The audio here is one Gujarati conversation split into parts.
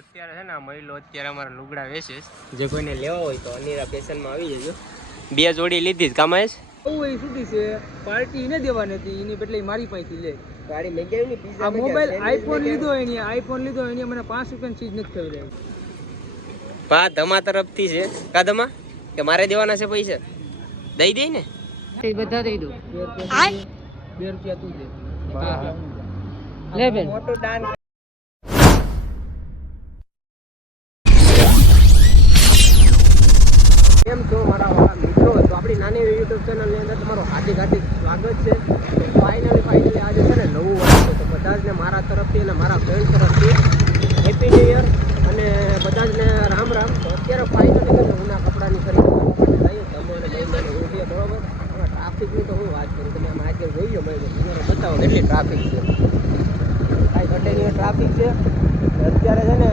અત્યારે છે ને આ મહિલો અત્યારે અમારા લુગડા વેચે છે. જે કોઈને લેવા હોય તો અનીરા ફેશનમાં આવી જજો. બે જોડી લીધી જ કામાય બહુ એ છૂટી છે. પાર્ટી એને દેવાની હતી એની બદલે મારી પાસેથી લે. ગાડી લઈ ગઈ ને આ મોબાઈલ આઈફોન લીધો એની આઈફોન લીધો એની મને પાંચ રૂપિયાની ચીજ નથી ખબર પા ધમા તરફથી છે. કા ધમા? કે મારે દેવાના છે પૈસા? દઈ દે ને. બધા દઈ દો બે રૂપિયા તું દે. લે બેન. મોટો દાન ચેનલની અંદર તમારું હાર્દિક હાર્દિક સ્વાગત છે. ફાઇનલી ફાઇનલી આજે છે ને નવું વર્ષ તો બધા જને મારા તરફથી અને મારા ફ્રેન્ડ તરફથી હેપી ન્યુ યર અને બધા જ ને રામ રામ. તો અત્યારે ફાઇનલી છે ને ઉના કપડાની ખરીદી જઈએ. તમે અને મહિનાને હું ટ્રાફિકની તો હું વાત કરું. તમે આજે જોઈએ મહિને બતાવો કેટલી ટ્રાફિક છે. કાંઈ ઘટેની ટ્રાફિક છે. અત્યારે છે ને,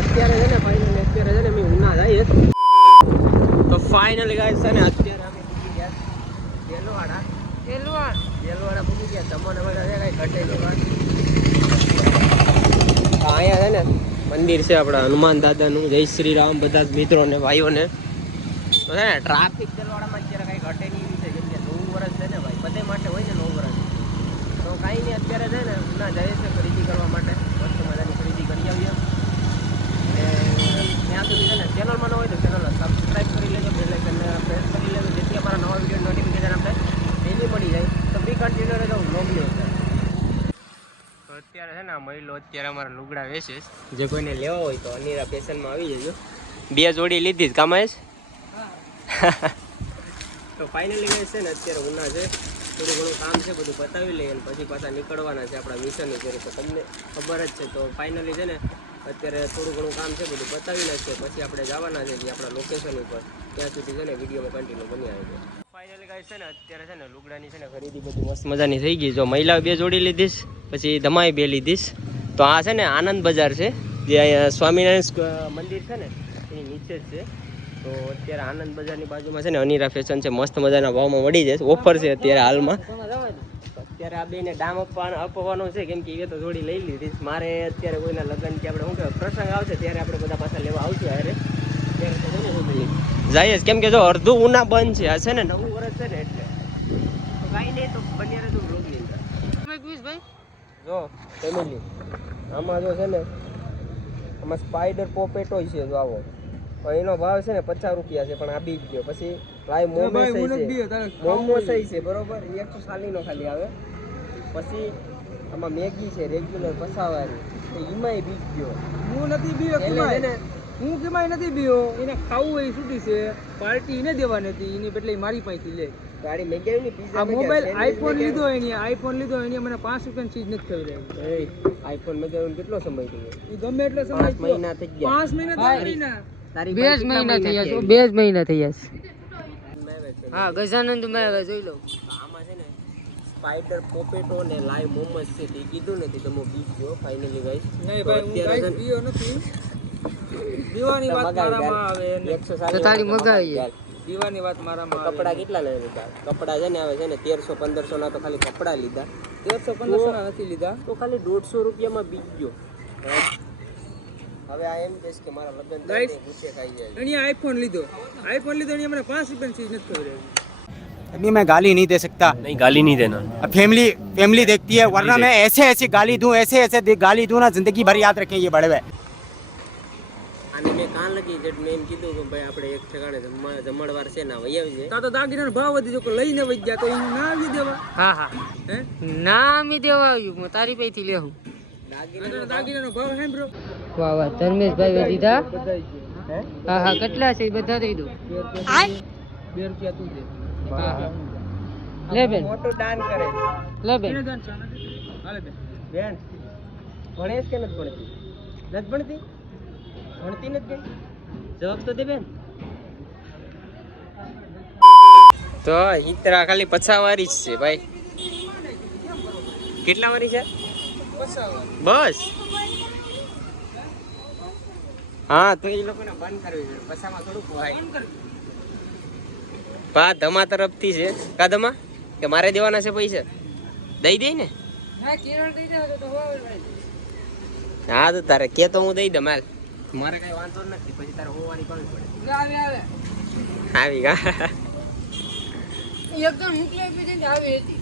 અત્યારે છે ને ફાઇનલી અત્યારે છે ને મેં ઉના જઈએ. તો ફાઇનલી ગાય છે ને અત્યારે અમે પૂગી ગયા બેલવાડા બેલવાડા પૂછી ગયા. તમને છે કાંઈ ઘટે હા, અહીંયા છે ને મંદિર છે આપણા હનુમાન દાદાનું. જય શ્રી રામ બધા જ મિત્રોને ભાઈઓને. તો છે ને ટ્રાફિક બેલવાડામાં અત્યારે કાંઈ ઘટે નહીં છે. કેમ કે નવું વર્ષ છે ને ભાઈ. બધે માટે હોય ને નવું વર્ષ. તો કાંઈ નહીં અત્યારે છે ને ઉના જઈએ છે ખરીદી કરવા માટે મસ્ત મજાની ખરીદી કરી આવીએ અને ત્યાં સુધી છે ને ચેનલમાં ન હોય તો ચેનલ સબસ્ક્રાઈબ કરી લેજો બેલ આઇકનને પ્રેસ કરી લેજો જેથી અમારા નવા વીડિયો નોટિફિકેશન આપણે ડેલી મળી જાય તો બી કન્ટિન્યુ રહેજો વ્લોગની અંદર તો અત્યારે છે ને આ મહિલો અત્યારે અમારા લુગડા વેચે જે કોઈને લેવા હોય તો અનીરા ફેશનમાં આવી જજો. બે જોડી લીધી જ કામાય તો ફાઇનલી ગઈ છે ને અત્યારે ઉના છે. થોડું ઘણું કામ છે બધું બતાવી લઈએ અને પછી પાછા નીકળવાના છે આપણા મિશનની કરી તો તમને ખબર જ છે તો ફાઇનલી છે ને અત્યારે થોડું ઘણું કામ છે બધું બતાવી નાખીએ. પછી આપણે જવાના છે જે આપણા લોકેશન ઉપર. ત્યાં સુધી છે ને વિડીયોમાં કન્ટિન્યુ બની આવે છે. ને, અત્યારે ને લુગડાની છે ને ખરીદી બધી મસ્ત મજાની થઈ ગઈ. જો મહિલા બે જોડી લીધીશ પછી ધમાઈ બે લીધીશ તો આ છે ને આનંદ બજાર છે, જે અહીંયા સ્વામિનારાયણ મંદિર છે ને, એની નીચે જ છે. તો અત્યારે આનંદ બજારની બાજુમાં છે ને અનીરા ફેશન છે, મસ્ત મજાના ભાવમાં મળી જાય ઓફર છે અત્યારે હાલમાં. અત્યારે આ બેને ડામ આપવાનો આપવાનો છે, કેમ કે એ તો જોડી લઈ લીધી મારે અત્યારે કોઈના લગ્ન કે આપણે શું કહેવાય, પ્રસંગ આવશે ત્યારે આપણે બધા પાછા લેવા આવશું અરે ત્યારે તો. જઈએ જ કેમ કે જો અડધું ઉના બંધ છે આ છે ને નવું વર્ષ છે ને એટલે. તો કાંઈ નહીં તો બની રહેતું રોગ નહીં જો ફેમિલી આમાં જો છે ને આમાં સ્પાઈડર પોપેટો છે જો આવો. પણ એનો ભાવ છે ને પચાસ રૂપિયા છે પણ આ બી ગયો. પછી લાઈવ મોમોસ છે. સહી છે બરોબર? એકસો ચાલીનો ખાલી આવે. પછી આમાં મેગી છે રેગ્યુલર પસાવાળી. તો એમાંય બી ગયો. હું નથી બી હું કેમાંય નથી બીયો એને ખાવું હોય એ છૂટી છે. પાર્ટી એને દેવાની હતી એની બદલે મારી પાસેથી લે. ગાડી લઈ ગઈ ને પીઝા આ મોબાઈલ આઈફોન લીધો એની આઈફોન લીધો એની મને પાંચ રૂપિયાની ચીજ નથી ખબર આઈફોન મેં ગયો કેટલો સમય થયો? એ ગમે એટલો સમય પાંચ થયો. મહિના થઈ ગયા. 5 મહિના થઈ મહિના તારી બે જ મહિના થઈ થયા? બે જ મહિના થઈ ગયા. હા ગજાનંદ મેં જોઈ લઉં આમાં છે ને સ્પાઈડર પોપેટો ને લાઈવ મોમસ છે તે કીધું નથી તમે બી ગયો ફાઇનલી ગાઈસ નહીં ભાઈ હું ને- પીયો નથી. પીવાની વાત મગાવી મારામાં આવે ગાડી. ને એકસો સાલી તારી વાળા મગાવીએ. ગાડી. પીવાની વાત મારામાં આવે કપડા કેટલા લઈ લીધા કપડા છે ને આવે છે ને તેરસો પંદરસો ના તો ખાલી કપડા લીધા તેરસો પંદરસો ના નથી લીધા તો ખાલી દોઢસો રૂપિયામાં બી ગયો હવે આ એમ કહેશ કે મારા લગ્ન થાય Guys. ને ગુસ્સે ખાઈ જાય એની આઈફોન લીધો આઈફોન લીધો એની મને પાંચ રૂપિયાની ચીજ નથી ખબર अभी मैं गाली नहीं दे सकता नहीं गाली नहीं देना अब फैमिली फैमिली देखती है वरना मैं ऐसे ऐसे गाली दूं ऐसे ऐसे दे- गाली दूं ना जिंदगी भर याद रखें ये बड़े हुए અને લગી જે મેં એમ કીધું કે ભાઈ આપણે એક ઠેકાણે જમણવાર છે ના વહી આવજે તા તો દાગીના ભાવ વધી જો લઈને વહી ગયા તો એનું ના આવી દેવા? હા હા. હે? ના મી દેવા આવ્યું હું તારી પૈથી લેવું દાગીના દાગીનાનો ભાવ સાંભળો. વાહ વાહ ધર્મેશભાઈ દીધા હે? હા હા કેટલા છે બધા દઈ દઉં બે રૂપિયા તું દે. હા હા. લે બેન. મોટું દાન કરે. લે બેન. દાન ચા નથી? હાલે બેન. બેન ભણેશ કે નથી ભણતી? નથી ભણતી? ભણતી નથી જવાબ તો દે બેન. તો ઈતરા ખાલી પછાવારી જ છે ભાઈ. કેટલા વારી છે? બસ. હા તો એ લોકોને બંધ કરવી જોઈએ પછામાં થોડુંક હોય. પા ધમા તરફથી છે. કા ધમા? કે મારે દેવાના છે પૈસા? દઈ દે ને. હા તો તારે કે તો હું દઈ દઉં માલ મારે કઈ વાંધો નથી પછી તારે હોવાની કરવી પડે. આવે આવે. આવી ગા એકદમ મોકલી આપી છે ને આવી હતી.